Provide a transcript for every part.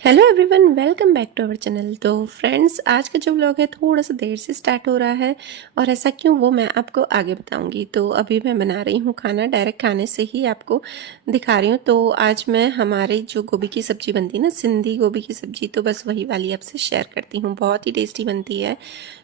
Hello everyone, welcome back to our channel. तो friends, आज का जो व्लॉग है थोड़ा सा देर से स्टार्ट हो रहा है और ऐसा क्यों वो मैं आपको आगे बताऊंगी। तो अभी मैं बना रही हूँ खाना, डायरेक्ट खाने से ही आपको दिखा रही हूँ। तो आज मैं हमारी जो गोभी की सब्ज़ी बनती है ना, सिंधी गोभी की सब्ज़ी, तो बस वही वाली आपसे शेयर करती हूँ। बहुत ही टेस्टी बनती है,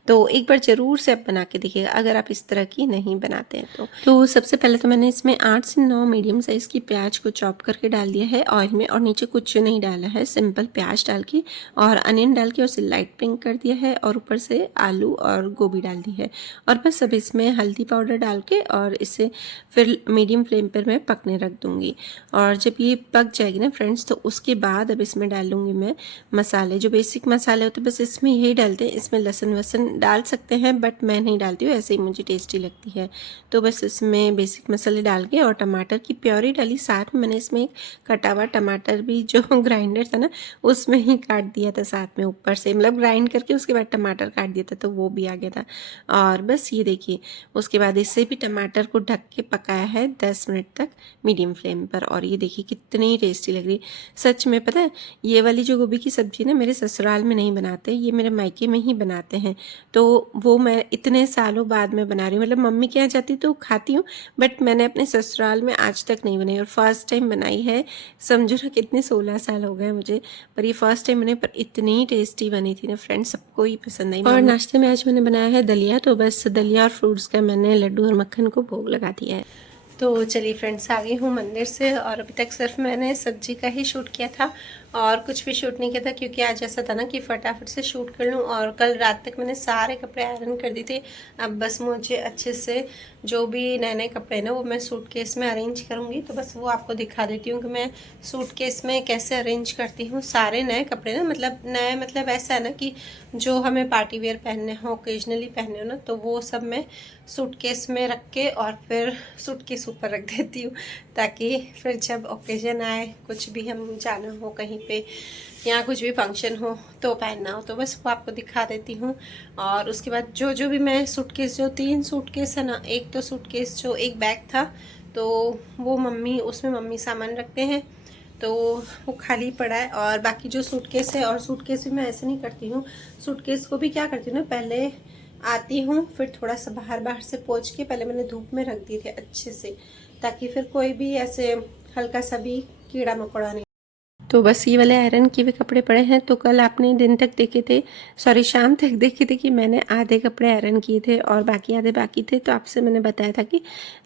तो एक बार ज़रूर से आप बना के देखिएगा अगर आप इस तरह की नहीं बनाते हैं तो सबसे पहले तो मैंने इसमें 8 से 9 मीडियम साइज़ की प्याज को चॉप करके डाल दिया है ऑयल में, और नीचे कुछ नहीं डाला है, सिंपल प्याज डाल के और अनियन डाल के उसे लाइट पिंक कर दिया है, और ऊपर से आलू और गोभी डाल दी है। और बस अब इसमें हल्दी पाउडर डाल के और इसे फिर मीडियम फ्लेम पर मैं पकने रख दूँगी। और जब ये पक जाएगी ना फ्रेंड्स, तो उसके बाद अब इसमें डाल लूँगी मैं मसाले। जो बेसिक मसाले होते हैं बस इसमें यही डालते हैं। इसमें लहसुन वसन डाल सकते हैं, बट मैं नहीं डालती हूँ, ऐसे ही मुझे टेस्टी लगती है। तो बस इसमें बेसिक मसाले डाल के और टमाटर की प्योरी डाली, साथ में मैंने इसमें एक कटा हुआ टमाटर भी जो ग्राइंडर था ना उसमें ही काट दिया था साथ में, ऊपर से मतलब ग्राइंड करके उसके बाद टमाटर काट दिया था, तो वो भी आ गया था। और बस ये देखिए, उसके बाद इससे भी टमाटर को ढक के पकाया है 10 मिनट तक मीडियम फ्लेम पर। और ये देखिए कितनी टेस्टी लग रही। सच में पता है, ये वाली जो गोभी की सब्ज़ी ना मेरे ससुराल में नहीं बनाते, ये मेरे मायके में ही बनाते हैं। तो वो मैं इतने सालों बाद में बना रही हूँ। मतलब मम्मी के यहाँ जाती तो खाती हूँ, बट मैंने अपने ससुराल में आज तक नहीं बनाई, और फर्स्ट टाइम बनाई है। समझो ना कितने 16 साल हो गए मुझे, पर ये फर्स्ट टाइम बने, पर इतनी टेस्टी बनी थी ना फ्रेंड्स, सबको ही पसंद आई। और नाश्ते में आज मैंने बनाया है दलिया। तो बस दलिया और फ्रूट्स का मैंने लड्डू और मक्खन को भोग लगा दिया है। तो चलिए फ्रेंड्स, आ गई हूँ मंदिर से, और अभी तक सिर्फ मैंने सब्जी का ही शूट किया था और कुछ भी शूट नहीं किया था, क्योंकि आज ऐसा था ना कि फटाफट से शूट कर लूँ। और कल रात तक मैंने सारे कपड़े आयरन कर दिए थे। अब बस मुझे अच्छे से जो भी नए नए कपड़े ना वो मैं सूटकेस में अरेंज करूँगी। तो बस वो आपको दिखा देती हूँ कि मैं सूटकेस में कैसे अरेंज करती हूँ सारे नए कपड़े ना। मतलब नए मतलब ऐसा है ना कि जो हमें पार्टी वेयर पहनने हो, ओकेजनली पहनने हो ना, तो वो सब मैं सूटकेस में रख के और फिर सूटकेस ऊपर रख देती हूँ, ताकि फिर जब ओकेजन आए, कुछ भी हम जाना हो कहीं पे या कुछ भी फंक्शन हो तो पहनना हो, तो बस वो आपको दिखा देती हूँ। और उसके बाद जो जो भी मैं सूटकेस, जो 3 सूटकेस है ना, एक तो सूटकेस जो एक बैग था तो वो मम्मी, उसमें मम्मी सामान रखते हैं, तो वो खाली पड़ा है। और बाकी जो सूटकेस है, और सूटकेस भी मैं ऐसे नहीं करती हूँ, सूटकेस को भी क्या करती हूँ ना, पहले आती हूँ फिर थोड़ा सा बाहर बाहर से पोंछ के पहले मैंने धूप में रख दिए थे अच्छे से, ताकि फिर कोई भी ऐसे हल्का सा भी कीड़ा मकोड़ा नहीं। तो बस ये वाले आयरन किए हुए कपड़े पड़े हैं। तो कल आपने दिन तक देखे थे, सॉरी शाम तक देखे थे कि मैंने आधे कपड़े आयरन किए थे और बाकी आधे बाकी थे। तो आपसे मैंने बताया था कि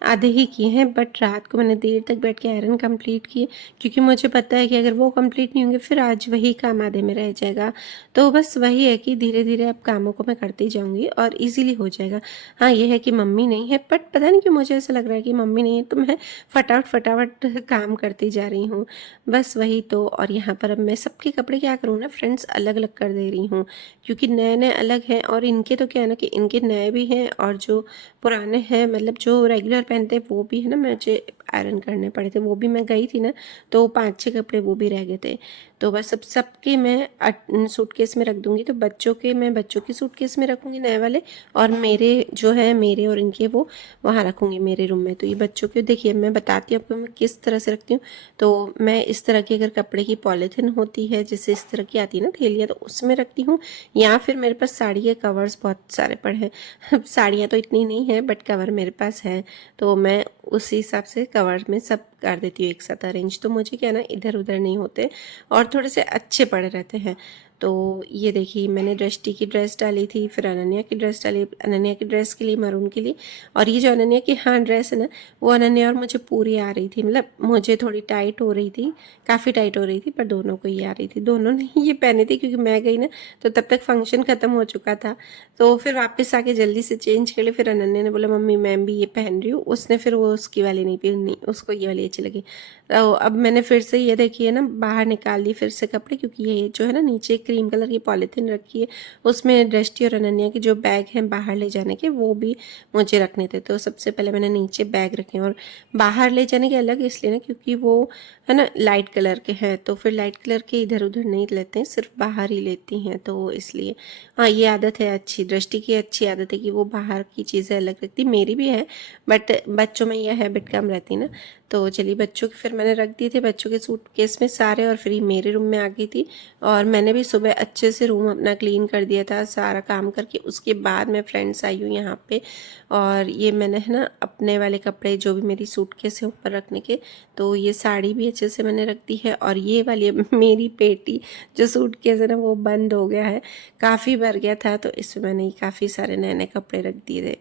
आधे ही किए हैं, बट रात को मैंने देर तक बैठ के आयरन कंप्लीट किए, क्योंकि मुझे पता है कि अगर वो कंप्लीट नहीं होंगे फिर आज वही काम आधे में रह जाएगा। तो बस वही है कि धीरे धीरे अब कामों को मैं करती जाऊँगी और ईजिली हो जाएगा। हाँ, ये है कि मम्मी नहीं है, बट पता नहीं क्यों मुझे ऐसा लग रहा है कि मम्मी नहीं है, तो मैं फटाफट फटाफट काम करती जा रही हूँ, बस वही। तो और यहाँ पर अब मैं सबके कपड़े क्या करूँ ना फ्रेंड्स, अलग अलग कर दे रही हूँ, क्योंकि नए नए अलग हैं। और इनके तो क्या है ना कि इनके नए भी हैं और जो पुराने हैं, मतलब जो रेगुलर पहनते हैं वो भी है ना, मुझे आयरन करने पड़े थे। वो भी मैं गई थी ना, तो 5-6 कपड़े वो भी रह गए थे। तो बस अब सबके मैं सूटकेस में रख दूँगी। तो बच्चों के मैं बच्चों की सूटकेस में रखूँगी नए वाले, और मेरे जो है मेरे और इनके वो वहाँ रखूँगी मेरे रूम में। तो ये बच्चों के देखिए, मैं बताती हूँ आपको मैं किस तरह से रखती हूँ। तो मैं इस तरह की, अगर कपड़े की पॉलीथिन होती है जैसे इस तरह की आती है ना थैलियाँ, तो उसमें रखती हूँ, या फिर मेरे पास साड़ी के कवर्स बहुत सारे पड़े हैं। साड़ियाँ तो इतनी नहीं है, बट कवर मेरे पास है, तो मैं उसी हिसाब से कवर में सब कर देती हूँ एक साथ अरेंज। तो मुझे क्या ना, इधर उधर नहीं होते और थोड़े से अच्छे पड़े रहते हैं। तो ये देखिए, मैंने दृष्टि की ड्रेस डाली थी, फिर अनन्या की ड्रेस डाली, अनन्या की ड्रेस के लिए मरून के लिए। और ये जो अनन्या की हाँ ड्रेस है ना, वो अनन्या और मुझे पूरी आ रही थी, मतलब मुझे थोड़ी टाइट हो रही थी, काफ़ी टाइट हो रही थी, पर दोनों को ये आ रही थी। दोनों ने ये पहनी थी क्योंकि मैं गई ना, तो तब तक फंक्शन ख़त्म हो चुका था। तो फिर वापस आके जल्दी से चेंज कर ली। फिर अनन्या ने बोला मम्मी मैं भी ये पहन रही हूँ, उसने फिर वो उसकी वाली नहीं पहनी, उसको ये वाली अच्छी लगी। तो अब मैंने फिर से ये देखिए ना बाहर निकाल दी फिर से कपड़े, क्योंकि ये जो है ना नीचे क्रीम कलर की पॉलीथीन रखी है, उसमें दृष्टि और अनन्या के जो बैग हैं बाहर ले जाने के वो भी मुझे रखने थे। तो सबसे पहले मैंने नीचे बैग रखे और बाहर ले जाने के अलग इसलिए ना क्योंकि वो है ना लाइट कलर के हैं, तो फिर लाइट कलर के इधर उधर नहीं लेते हैं, सिर्फ बाहर ही लेती हैं, तो इसलिए हाँ ये आदत है अच्छी, दृष्टि की अच्छी आदत है कि वो बाहर की चीज़ें अलग रखती, मेरी भी है बट बच्चों में यह हैबिट कम रहती ना। तो चलिए बच्चों के फिर मैंने रख दिए थे बच्चों के सूटकेस में सारे, और फिर मेरे रूम में आ गई थी और मैंने भी सुबह अच्छे से रूम अपना क्लीन कर दिया था सारा काम करके। उसके बाद मैं फ्रेंड्स आई हूँ यहाँ पे, और ये मैंने है ना अपने वाले कपड़े जो भी मेरी सूटकेस है ऊपर रखने के, तो ये साड़ी भी अच्छे से मैंने रख दी है। और ये वाली मेरी पेटी जो सूटकेस है ना वो बंद हो गया है, काफ़ी भर गया था, तो इसमें मैंने काफ़ी सारे नए नए कपड़े रख दिए थे।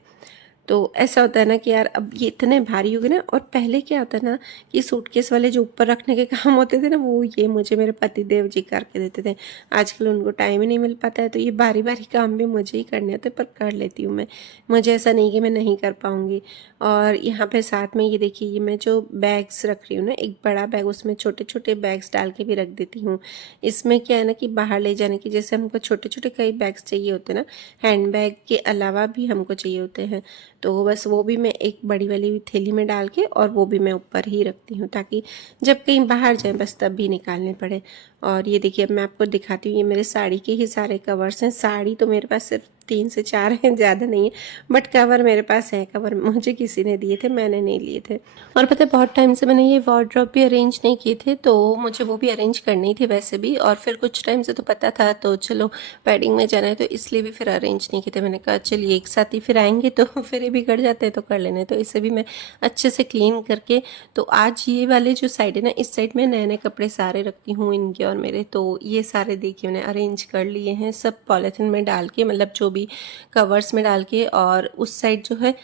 तो ऐसा होता है ना कि यार अब ये इतने भारी हो गए ना, और पहले क्या होता है ना कि सूटकेस वाले जो ऊपर रखने के काम होते थे ना वो ये मुझे मेरे पति देव जी करके देते थे। आजकल उनको टाइम ही नहीं मिल पाता है, तो ये भारी भारी काम भी मुझे ही करने होते, पर कर लेती हूँ मैं, मुझे ऐसा नहीं कि मैं नहीं कर पाऊँगी। और यहाँ पे साथ में ये देखिए ये मैं जो बैग्स रख रही हूँ ना, एक बड़ा बैग उसमें छोटे छोटे बैग्स डाल के भी रख देती हूँ। इसमें क्या है ना कि बाहर ले जाने की, जैसे हमको छोटे छोटे कई बैग्स चाहिए होते हैं ना, हैंड बैग के अलावा भी हमको चाहिए होते हैं, तो बस वो भी मैं एक बड़ी वाली थैली में डाल के और वो भी मैं ऊपर ही रखती हूँ, ताकि जब कहीं बाहर जाए बस तब भी निकालने पड़े। और ये देखिए अब मैं आपको दिखाती हूँ, ये मेरे साड़ी के ही सारे कवर्स हैं। साड़ी तो मेरे पास सिर्फ 3 से 4 हैं, ज़्यादा नहीं है, बट कवर मेरे पास है। कवर मुझे किसी ने दिए थे, मैंने नहीं लिए थे। और पता है बहुत टाइम से मैंने ये वार्डरोब भी अरेंज नहीं किए थे, तो मुझे वो भी अरेंज करने ही थे वैसे भी, और फिर कुछ टाइम से तो पता था, तो चलो वेडिंग में जाना है तो इसलिए भी फिर अरेंज नहीं किए थे। मैंने कहा चलिए एक साथ ही फिर आएंगे तो फिर ये बिगड़ जाते हैं तो कर लेने, तो इसे भी मैं अच्छे से क्लीन करके, तो आज ये वाले जो साइड है ना, इस साइड में नए नए कपड़े सारे रखती हूँ इनके और मेरे। तो ये सारे देखिए मैंने अरेंज कर लिए हैं सब पॉलीथिन में डाल के, मतलब जो भी कवर्स में डाल के, और उस साइड जो है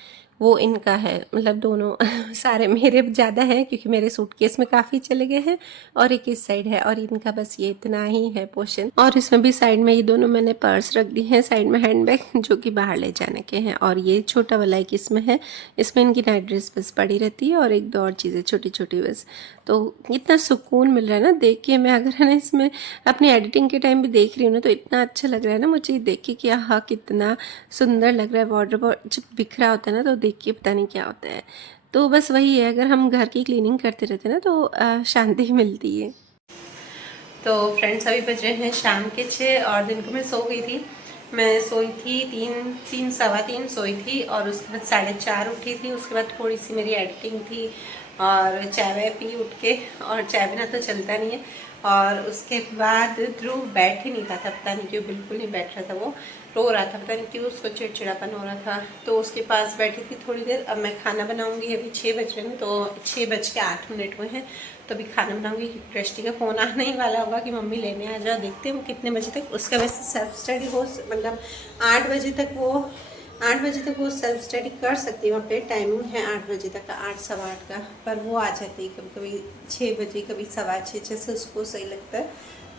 वो इनका है, मतलब दोनों सारे मेरे ज़्यादा हैं क्योंकि मेरे सूटकेस में काफ़ी चले गए हैं, और एक इस साइड है, और इनका बस ये इतना ही है पोर्शन। और इसमें भी साइड में ये दोनों मैंने पर्स रख दी हैं, साइड में हैंडबैग जो कि बाहर ले जाने के हैं, और ये छोटा वाला एक इसमें है, इसमें इनकी नाइट ड्रेस बस पड़ी रहती है और एक दो और चीज़ें छोटी छोटी बस। तो इतना सुकून मिल रहा है ना देख के, मैं अगर है ना इसमें अपनी एडिटिंग के टाइम भी देख रही हूँ ना तो इतना अच्छा लग रहा है ना मुझे देख के कि हाँ कितना सुंदर लग रहा है। वार्डरोब जब बिखरा होता है ना तो देख के पता नहीं क्या होता है। तो बस वही है, अगर हम घर की क्लीनिंग करते रहते हैं ना तो शांति मिलती है। तो फ्रेंड्स अभी बज रहे हैं शाम के 6, और दिन को मैं सो गई थी। मैं सोई थी 3 सवा 3 सोई थी, और उसके बाद 4:30 उठी थी। उसके बाद थोड़ी सी मेरी एडिटिंग थी और चाय वाय पी उठ के, और चाय बिना तो चलता नहीं है। और उसके बाद ध्रुव बैठ ही नहीं था, पता नहीं क्यों बिल्कुल नहीं बैठ रहा था, वो रो रहा था, पता नहीं क्यों उसको चिड़चिड़ापन हो रहा था। तो उसके पास बैठी थी थोड़ी देर। अब मैं खाना बनाऊंगी, अभी 6 बज रहे हैं, तो 6:08 हुए हैं, तो अभी खाना बनाऊंगी। दृष्टि का फ़ोन आने ही वाला होगा कि मम्मी लेने आ जाओ, देखते हैं वो कितने बजे तक। उसका वैसे सेल्फ स्टडी हो, मतलब 8 बजे तक वो सेल्फ स्टडी कर सकती है। वहाँ पे टाइमिंग है 8 बजे तक का, 8 सवा 8 का, पर वो आ जाती है कभी कभी 6 बजे, कभी सवा 6, जैसे उसको सही लगता है,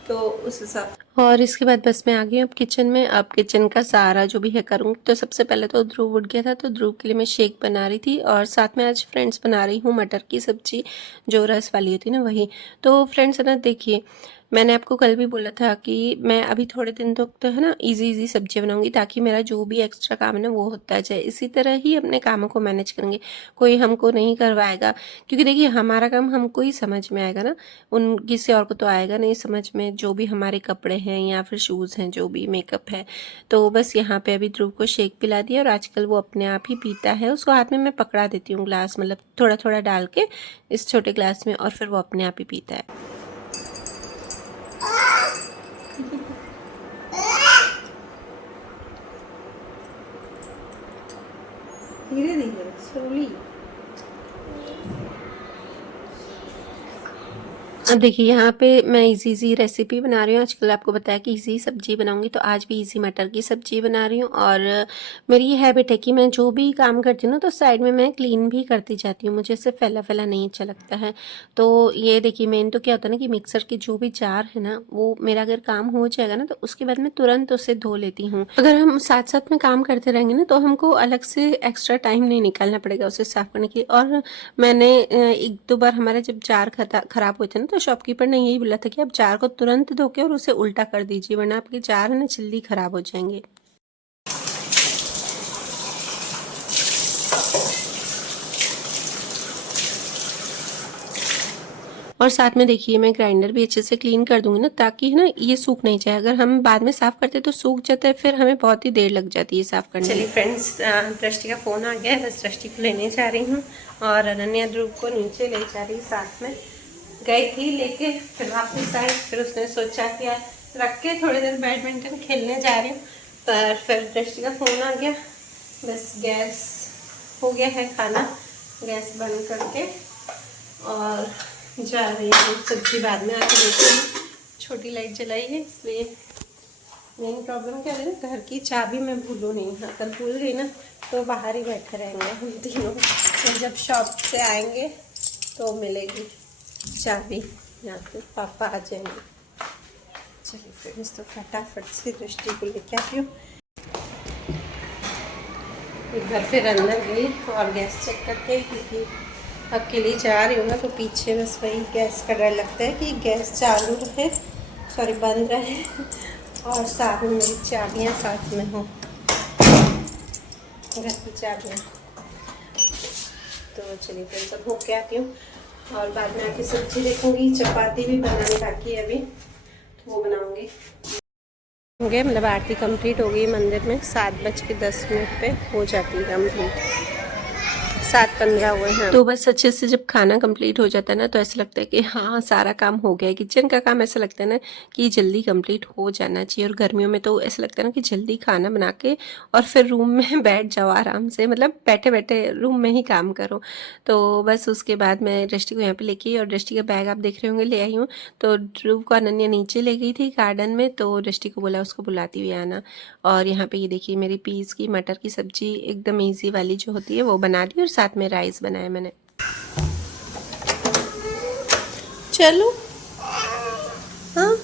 तो उस हिसाब। और इसके बाद बस मैं आ गई हूँ अब किचन में। अब किचन का सारा जो भी है करूँगी। तो सबसे पहले तो ध्रुव उठ गया था, तो ध्रुव के लिए मैं शेक बना रही थी, और साथ में आज फ्रेंड्स बना रही हूँ मटर की सब्जी, जो रस वाली होती है ना वही। तो फ्रेंड्स है ना देखिए, मैंने आपको कल भी बोला था कि मैं अभी थोड़े दिन तक तो है ना इजी सब्जियां बनाऊंगी, ताकि मेरा जो भी एक्स्ट्रा काम है ना वो होता जाए। इसी तरह ही अपने कामों को मैनेज करेंगे, कोई हमको नहीं करवाएगा, क्योंकि देखिए हमारा काम हमको ही समझ में आएगा ना, उन किसी और को तो आएगा नहीं समझ में। जो भी हमारे कपड़े हैं या फिर शूज़ हैं, जो भी मेकअप है। तो बस यहाँ पे अभी ध्रुव को शेक पिला दिया, और आजकल वो अपने आप ही पीता है। उसको हाथ में मैं पकड़ा देती हूँ ग्लास, मतलब थोड़ा थोड़ा डाल के इस छोटे ग्लास में, और फिर वो अपने आप ही पीता है। धीरे धीरे स्लोली। अब देखिए यहाँ पे मैं इजी रेसिपी बना रही हूँ। आजकल आपको बताया कि इजी सब्जी बनाऊंगी, तो आज भी इजी मटर की सब्जी बना रही हूँ। और मेरी ये हैबिट है कि मैं जो भी काम करती हूँ ना तो साइड में मैं क्लीन भी करती जाती हूँ, मुझे सिर्फ फैला फैला नहीं अच्छा लगता है। तो ये देखिए मेन तो क्या होता है ना कि मिक्सर के जो भी जार है ना, वो मेरा अगर काम हो जाएगा ना तो उसके बाद मैं तुरंत उसे धो लेती हूँ। अगर हम साथ साथ में काम करते रहेंगे ना तो हमको अलग से एक्स्ट्रा टाइम नहीं निकालना पड़ेगा उसे साफ करने के लिए। और मैंने 1-2 बार हमारे जब जार खराब हुए थे ना, तो शॉपकीपर ने यही बोला था कि आप जार को तुरंत धो के और उसे उल्टा कर दीजिए, वरना आपके जार है ना जल्दी ख़राब हो जाएंगे। और साथ में देखिए मैं ग्राइंडर भी अच्छे से क्लीन कर दूंगी ना, ताकि है ना ये सूख नहीं जाए। अगर हम बाद में साफ़ करते तो सूख जाता है, फिर हमें बहुत ही देर लग जाती है साफ़ करने। चलिए फ्रेंड्स, दृष्टि का फ़ोन आ गया है, बस दृष्टि को लेने जा रही हूँ और अनन्या ध्रुव को नीचे ले जा रही साथ में। गई थी लेके, फिर वापस आई, फिर उसने सोचा कि रख के थोड़ी देर बैडमिंटन खेलने जा रही हूँ, पर फिर दृष्टि का फ़ोन आ गया। बस गैस हो गया है, खाना गैस बंद करके और जा रही हूँ। सब्जी बाद में आके देखूँगी, छोटी लाइट जलाई है इसलिए। मेन प्रॉब्लम क्या है ना, घर की चाबी मैं भूलूँ नहीं, अगर भूल गई ना तो बाहर ही बैठे रहेंगे हम तीनों। तो जब शॉप से आएंगे तो मिलेगी चाबी, यहाँ पे पापा आ जाएंगे। चलिए फ्रेंड्स, तो फटाफट से दृष्टि को लेके आती हूँ। एक बार फिर अंदर गई और गैस चेक करके, क्योंकि अकेली जा रही हूँ ना तो पीछे बस वही गैस का डर लगता है कि गैस चालू रहे, सॉरी बंद रहे, और साथ में मेरी चाबियाँ साथ में हों, घर की चाबियाँ। तो चलिए फिर सब होके आती हूँ और बाद में आके सब्जी देखूँगी। चपाती भी बनाने बाकी है अभी, तो वो बनाऊँगी। हो गया, मतलब आरती कंप्लीट हो गई मंदिर में। 7:10 पे हो जाती है कंप्लीट, 7:15 हुए हैं। तो बस अच्छे से जब खाना कंप्लीट हो जाता है ना तो ऐसा लगता है कि हाँ सारा काम हो गया है। किचन का काम ऐसा लगता है ना कि जल्दी कंप्लीट हो जाना चाहिए, और गर्मियों में तो ऐसा लगता है ना कि जल्दी खाना बना के और फिर रूम में बैठ जाओ आराम से, मतलब बैठे बैठे रूम में ही काम करो। तो बस उसके बाद मैं दृष्टि को यहाँ पे लेके आई, और दृष्टि का बैग आप देख रहे होंगे ले आई हूँ। तो ध्रुव को अनन्या नीचे ले गई थी गार्डन में, तो दृष्टि को बोला उसको बुलाती हुई आना। और यहाँ पे ये देखिए मेरी पीस की मटर की सब्जी एकदम ईजी वाली जो होती है वो बना दी, और साथ में राइस बनाए मैंने। चलो हाँ,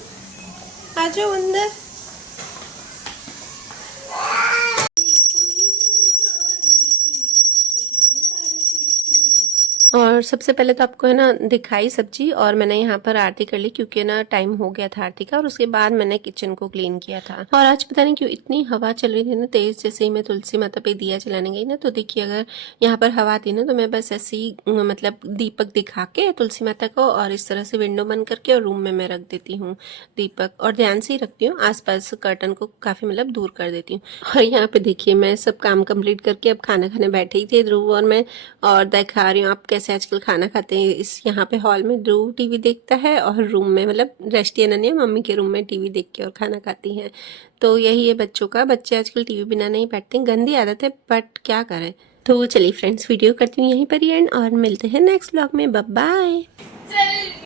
आ जाओ अंदर। और सबसे पहले तो आपको है ना दिखाई सब्जी, और मैंने यहाँ पर आरती कर ली क्योंकि ना टाइम हो गया था आरती का, और उसके बाद मैंने किचन को क्लीन किया था। और आज पता नहीं क्यों इतनी हवा चल रही थी ना तेज, जैसे ही मैं तुलसी माता पे दिया जलाने गई ना, तो देखिए अगर यहाँ पर हवा थी ना तो मैं बस ऐसे ही मतलब दीपक दिखा के तुलसी माता को, और इस तरह से विंडो बंद करके और रूम में मैं रख देती हूँ दीपक, और ध्यान से ही रखती हूँ, आसपास कर्टन को काफ़ी मतलब दूर कर देती हूँ। और यहाँ पे देखिए मैं सब काम कंप्लीट करके अब खाना खाने बैठे ही थे ध्रुव और मैं, और दिखा रही हूँ आप कैसे आजकल खाना खाते हैं। इस यहाँ पे हॉल में ध्रुव टीवी देखता है, और रूम में मतलब दृष्टि अनन्या मम्मी के रूम में टीवी देख के और खाना खाती हैं। तो यही है बच्चों का, बच्चे आजकल टीवी बिना नहीं बैठते, गंदी आदत है बट क्या करें। तो चलिए फ्रेंड्स, वीडियो करती हूँ यहीं पर ही एंड, और मिलते हैं नेक्स्ट ब्लॉग में। Bye bye.